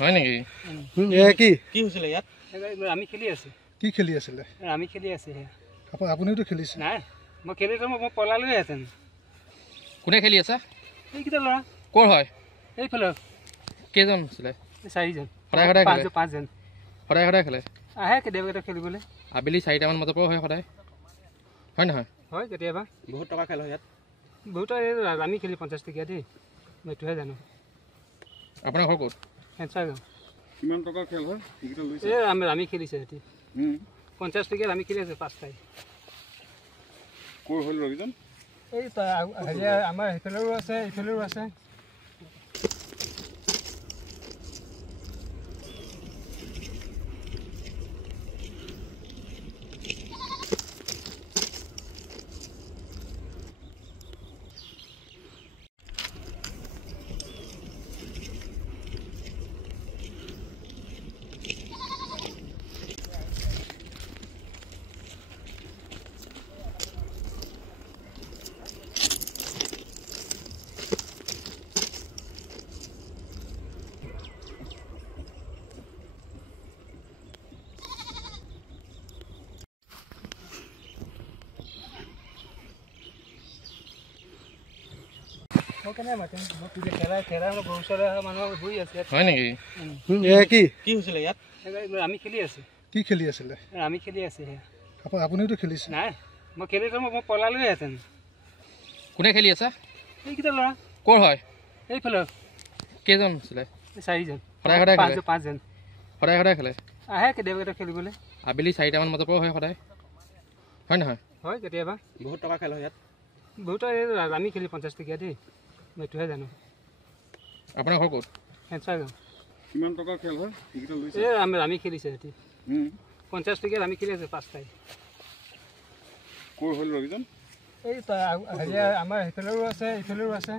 হয় নেকি? কি হৈছিলে ইয়াত? আমি খেলি আছো। কি খেলি আছিলে? আমি খেলি আছো। আপুনিওতো খেলিছে? নাই, মই খেলিছো, মই পলালোৱে হেঁতেন। কোনে খেলি আছা? এইকেইটা ল'ৰা। ক'ৰ হয়? এইফালে। কেইজন আছিলে? 4জন। সদায় সদায় খেলে? 5জন। সদায় সদায় খেলে? আহে কেতিয়াবা খেলিবলৈ। আবেলি 4টামান বজাৰ পৰা হয় সদায়, হয় নহয়? হয় কেতিয়াবা। বহুত টকা খেল হয় ইয়াত? বহুত আমি খেলি 50 টকীয়া দেই, মই এইটোহে জানো। আপোনাৰ ঘৰ ক'ত? হেঞ্চাৰ গাঁও। কিমান টকাৰ খেল হয়? আমি খেলিছে সিহঁতি 50 টকীয়াত আমি খেলি আছো 5টাই। ক'ৰ হ'ল ৰবিজন? এই আমাৰ সেইফালেও আছে, এইফালেও আছে। হয় নেকি? কি হৈছিলে ইয়াত? আমি খেলি আছো। কি খেলি আছিলে? আমি খেলি আছো। আপুনিওতো খেলিছে? নাই, মই খেলিছো, মই পলালোৱে হেঁতেন। কোনে খেলি আছা? এইকেইটা ল'ৰা। ক'ৰ হয়? এইফালে। কেইজন আছিলে? 4জন। সদায় সদায় খেলে? 5জন। সদায় সদায় খেলে? আহে কেতিয়াবা খেলিবলৈ। আবেলি 4টামান বজাৰ পৰা হয় সদায়, হয় নহয়? হয় কেতিয়াবা। বহুত টকা খেল হয় ইয়াত? বহুত আমি খেলি 50 টকীয়া দেই, মই এইটোহে জানো। আপোনাৰ ঘৰ ক'ত? হেঞ্চাৰ গাঁও। কিমান টকাৰ খেল হয়? আমি খেলিছে সিহঁতি 50 টকীয়াত আমি খেলি আছো 5টাই। ক'ৰ হ'ল ৰবিজন? এই আমাৰ সেইফালেও আছে, এইফালেও আছে।